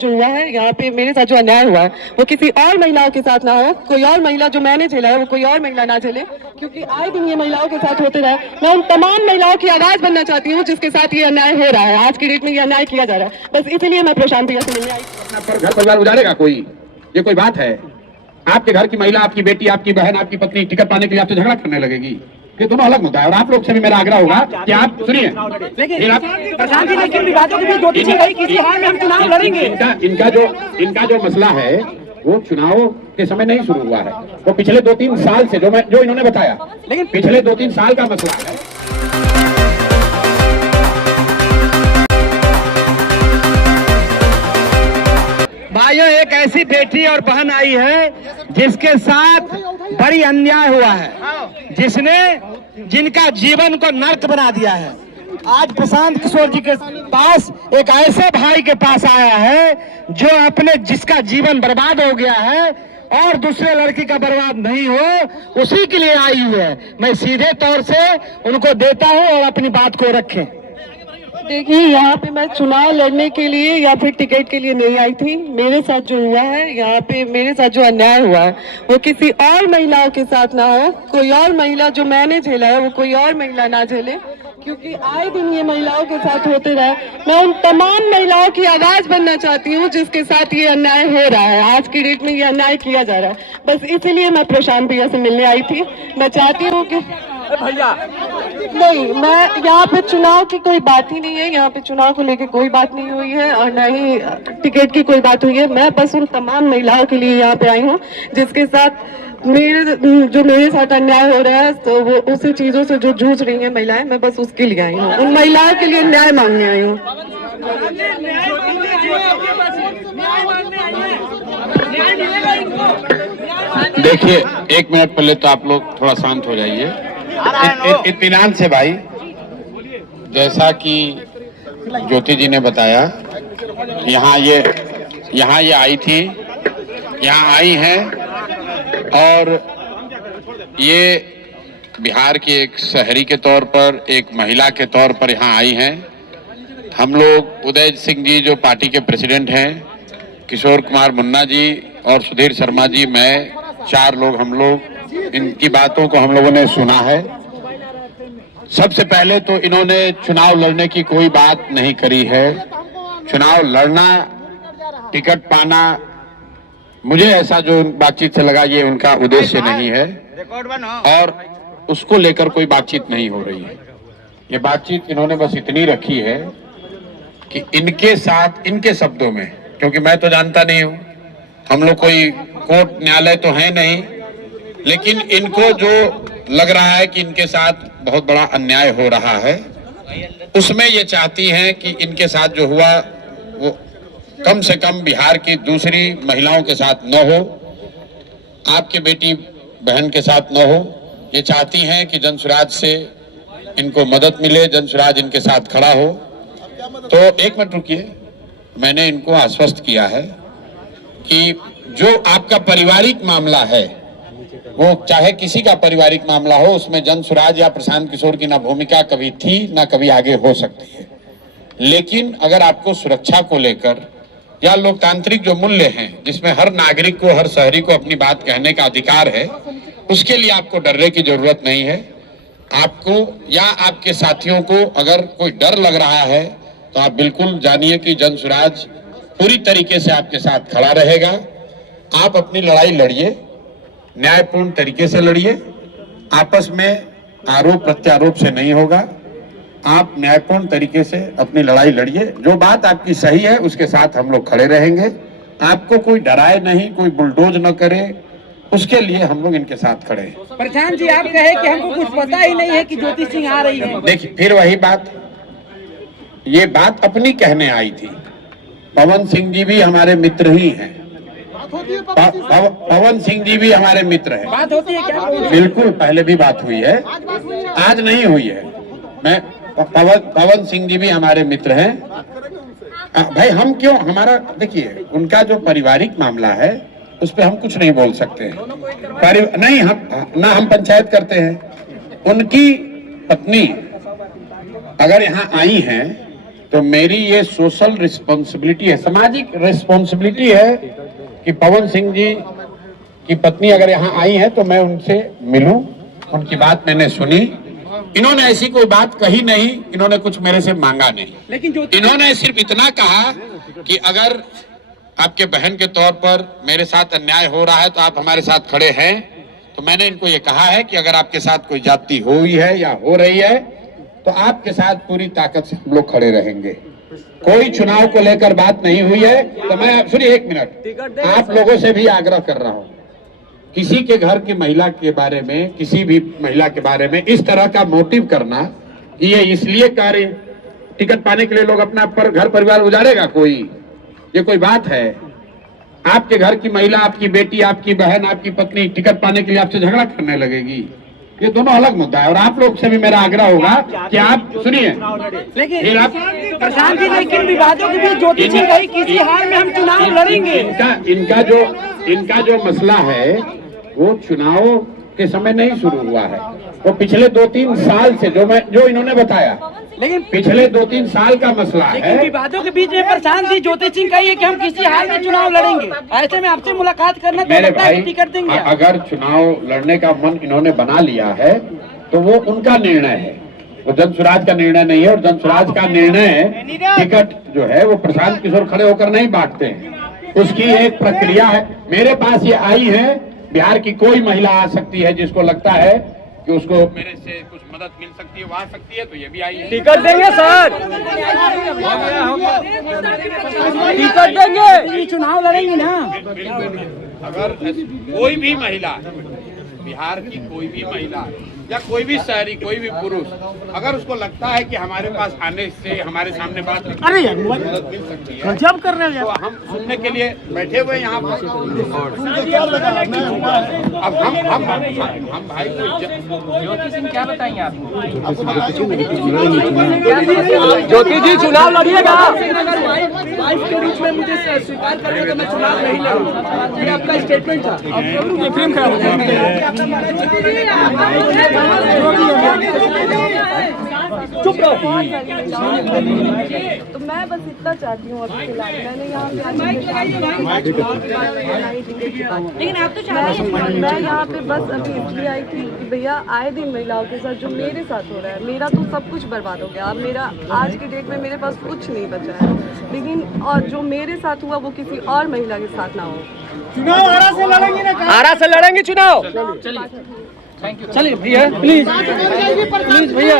जो हुआ है यहाँ पे मेरे साथ जो अन्याय हुआ है वो किसी और महिलाओं के साथ ना हो, कोई और महिला जो मैंने झेला है वो कोई और महिला ना झेले, क्योंकि आए दिन ये महिलाओं के साथ होते रहे। मैं उन तमाम महिलाओं की आवाज बनना चाहती हूँ जिसके साथ ये अन्याय हो रहा है, आज की डेट में ये अन्याय किया जा रहा है। बस इसलिए मैं प्रशांत भैया से मिलने आई। घर परिवार उजाड़ेगा कोई? ये कोई बात है? आपके घर की महिला, आपकी बेटी, आपकी बहन, आपकी पत्नी टिकट पाने के लिए आपसे झगड़ा करने लगेगी? ये दोनों अलग मुद्दा है। और आप लोग से भी मेरा आग्रह होगा कि आप सुनिए, इनका जो मसला है वो चुनाव के समय नहीं शुरू हुआ है, वो पिछले 2-3 साल से जो इन्होंने बताया, लेकिन पिछले 2-3 साल का मसला है। भाइयों, एक ऐसी बेटी और बहन आई है जिसके साथ बड़ी अन्याय हुआ है, जिनका जीवन को नर्क बना दिया है। आज प्रशांत किशोर जी के पास एक ऐसे भाई के पास आया है जो जिसका जीवन बर्बाद हो गया है और दूसरे लड़की का बर्बाद नहीं हो, उसी के लिए आई हुई है। मैं सीधे तौर से उनको देता हूं और अपनी बात को रखें। देखिए, यहाँ पे मैं चुनाव लड़ने के लिए या फिर टिकट के लिए नहीं आई थी। मेरे साथ जो हुआ है यहाँ पे, मेरे साथ जो अन्याय हुआ है वो किसी और महिलाओं के साथ ना हो, कोई और महिला जो मैंने झेला है वो कोई और महिला ना झेले, क्योंकि आए दिन ये महिलाओं के साथ होते रहे। मैं उन तमाम महिलाओं की आवाज बनना चाहती हूँ जिसके साथ ये अन्याय हो रहा है, आज की डेट में ये अन्याय किया जा रहा है। बस इसीलिए मैं प्रशांत भैया से मिलने आई थी। मैं चाहती हूँ कि भैया नहीं, मैं यहाँ पे चुनाव की कोई बात ही नहीं है, यहाँ पे चुनाव को लेके कोई बात नहीं हुई है और न ही टिकट की कोई बात हुई है। मैं बस उन तमाम महिलाओं के लिए यहाँ पे आई हूँ जिसके साथ मेरे साथ अन्याय हो रहा है, तो वो उसी चीजों से जो जूझ रही है महिलाएं, मैं बस उसके लिए आई हूँ, उन महिलाओं के लिए न्याय मांगने आई हूँ। देखिए, 1 मिनट पहले तो आप लोग थोड़ा शांत हो जाइए, इत्मीनान से। भाई, जैसा कि ज्योति जी ने बताया, यहाँ ये आई थी, यहाँ आई हैं और ये बिहार की एक शहरी के तौर पर, एक महिला के तौर पर यहाँ आई हैं। हम लोग उदय सिंह जी जो पार्टी के प्रेसिडेंट हैं, किशोर कुमार मुन्ना जी और सुधीर शर्मा जी, मैं 4 लोग, हम लोग इनकी बातों को हम लोगों ने सुना है। सबसे पहले तो इन्होंने चुनाव लड़ने की कोई बात नहीं करी है। चुनाव लड़ना, टिकट पाना, मुझे ऐसा जो बातचीत से लगा ये उनका उद्देश्य नहीं है और उसको लेकर कोई बातचीत नहीं हो रही है। ये बातचीत इन्होंने बस इतनी रखी है कि इनके साथ, इनके शब्दों में, क्योंकि मैं तो जानता नहीं हूं, हम लोग कोई कोर्ट न्यायालय तो है नहीं, लेकिन इनको जो लग रहा है कि इनके साथ बहुत बड़ा अन्याय हो रहा है, उसमें ये चाहती हैं कि इनके साथ जो हुआ वो कम से कम बिहार की दूसरी महिलाओं के साथ न हो, आपकी बेटी बहन के साथ न हो। ये चाहती हैं कि जनसुराज से इनको मदद मिले, जनसुराज इनके साथ खड़ा हो। तो 1 मिनट रुकिए, मैंने इनको आश्वस्त किया है कि जो आपका पारिवारिक मामला है, वो चाहे किसी का पारिवारिक मामला हो, उसमें जनसुराज या प्रशांत किशोर की ना भूमिका कभी थी ना कभी आगे हो सकती है। लेकिन अगर आपको सुरक्षा को लेकर या लोकतांत्रिक जो मूल्य हैं, जिसमें हर नागरिक को, हर शहरी को अपनी बात कहने का अधिकार है, उसके लिए आपको डरने की जरूरत नहीं है। आपको या आपके साथियों को अगर कोई डर लग रहा है तो आप बिल्कुल जानिए कि जनसुराज पूरी तरीके से आपके साथ खड़ा रहेगा। आप अपनी लड़ाई लड़िए, न्यायपूर्ण तरीके से लड़िए, आपस में आरोप प्रत्यारोप से नहीं होगा। आप न्यायपूर्ण तरीके से अपनी लड़ाई लड़िए, जो बात आपकी सही है उसके साथ हम लोग खड़े रहेंगे। आपको कोई डराए नहीं, कोई बुलडोज न करे, उसके लिए हम लोग इनके साथ खड़े हैं। प्रशांत जी, आप कहे कि हमको कुछ पता ही नहीं है कि ज्योति सिंह आ रही है। देखिए, फिर वही बात, ये बात अपनी कहने आई थी। पवन सिंह जी भी हमारे मित्र ही हैं, पवन सिंह जी भी हमारे मित्र हैं। बात होती है क्या? बिल्कुल, पहले भी बात हुई है, आज नहीं हुई है। मैं पवन सिंह जी भी हमारे मित्र हैं। भाई, हम क्यों, हमारा देखिए, उनका जो पारिवारिक मामला है उस पर हम कुछ नहीं बोल सकते हैं। नहीं, हम पंचायत करते हैं। उनकी पत्नी अगर यहाँ आई हैं तो मेरी ये सोशल रिस्पॉन्सिबिलिटी है, सामाजिक रिस्पॉन्सिबिलिटी है कि पवन सिंह जी की पत्नी अगर यहाँ आई है तो मैं उनसे मिलूं, उनकी बात मैंने सुनी। इन्होंने ऐसी कोई बात कही नहीं, इन्होंने कुछ मेरे से मांगा नहीं, लेकिन इन्होंने सिर्फ इतना कहा कि अगर आपके बहन के तौर पर मेरे साथ अन्याय हो रहा है तो आप हमारे साथ खड़े हैं। तो मैंने इनको ये कहा है कि अगर आपके साथ कोई जाति हुई है या हो रही है तो आपके साथ पूरी ताकत से हम लोग खड़े रहेंगे। कोई चुनाव को लेकर बात नहीं हुई है। तो मैं सुनिए एक मिनट, आप लोगों से भी आग्रह कर रहा हूं, किसी के घर की महिला के बारे में, किसी भी महिला के बारे में इस तरह का मोटिव करना कि ये इसलिए कार्य टिकट पाने के लिए लोग अपना घर परिवार उजाड़ेगा, ये कोई बात है? आपके घर की महिला, आपकी बेटी, आपकी बहन, आपकी पत्नी टिकट पाने के लिए आपसे झगड़ा करने लगेगी? ये दोनों अलग मुद्दा है। और आप लोग से भी मेरा आग्रह होगा कि आप सुनिए, लेकिन प्रशांत जी, लेकिन विवादों के बीच ज्योति सिंह कही किसी हाल में हम चुनाव लड़ेंगे। इनका जो मसला है वो चुनाव के समय नहीं शुरू हुआ है, वो पिछले 2-3 साल से जो इन्होंने बताया, लेकिन पिछले 2-3 साल का मसला है। लेकिन विवादों के बीच में प्रशांत जी ज्योति सिंह कही है कि हम किसी हाल में चुनाव लड़ेंगे। ऐसे में आपसे मुलाकात करना तो लगता है कि टिकट देंगे। अगर चुनाव लड़ने का मन इन्होंने बना लिया है तो वो उनका निर्णय है, वो जन स्वराज का निर्णय नहीं है। और जन स्वराज का निर्णय टिकट जो है वो प्रशांत किशोर खड़े होकर नहीं बांटते हैं, उसकी एक प्रक्रिया है। मेरे पास ये आई है, बिहार की कोई महिला आ सकती है जिसको लगता है कि उसको मेरे से कुछ मदद मिल सकती है, वो आ सकती है, तो ये भी आई है। टिकट देंगे सर, टिकट देंगे, चुनाव लड़ेंगे ना। अगर कोई भी महिला, बिहार की कोई भी महिला या कोई भी शहरी, कोई भी पुरुष, अगर उसको लगता है कि हमारे पास आने से हमारे सामने बात अरे यार मदद मिल सकती है, जब कर रहे हैं तो हम सुनने के लिए बैठे हुए हैं यहाँ पर। अब हम भाई ज्योति सिंह क्या बताएंगे आप? ज्योति जी चुनाव लड़िएगा। वाइफ के रूप में मुझे स्वीकार करने का मैं चुनाव नहीं लड़ूंगा, ये आपका स्टेटमेंट था। फिल्म खराब हो चुप रहो। तो मैं बस इतना चाहती हूँ अभी फिलहाल, मैंने यहाँ पे लेकिन आप तो मैं यहाँ पे बस अभी इसलिए आई थी कि भैया आए दिन महिलाओं के साथ जो मेरे साथ हो रहा है, मेरा तो सब कुछ बर्बाद हो गया। अब मेरा आज की डेट में मेरे पास कुछ नहीं बचा है, लेकिन और जो मेरे साथ हुआ वो किसी और महिला के साथ ना हो। चुनाव आरा से लड़ेंगे ना? आरा से लड़ेंगे चुनाव। चलिए भैया, प्लीज प्लीज भैया।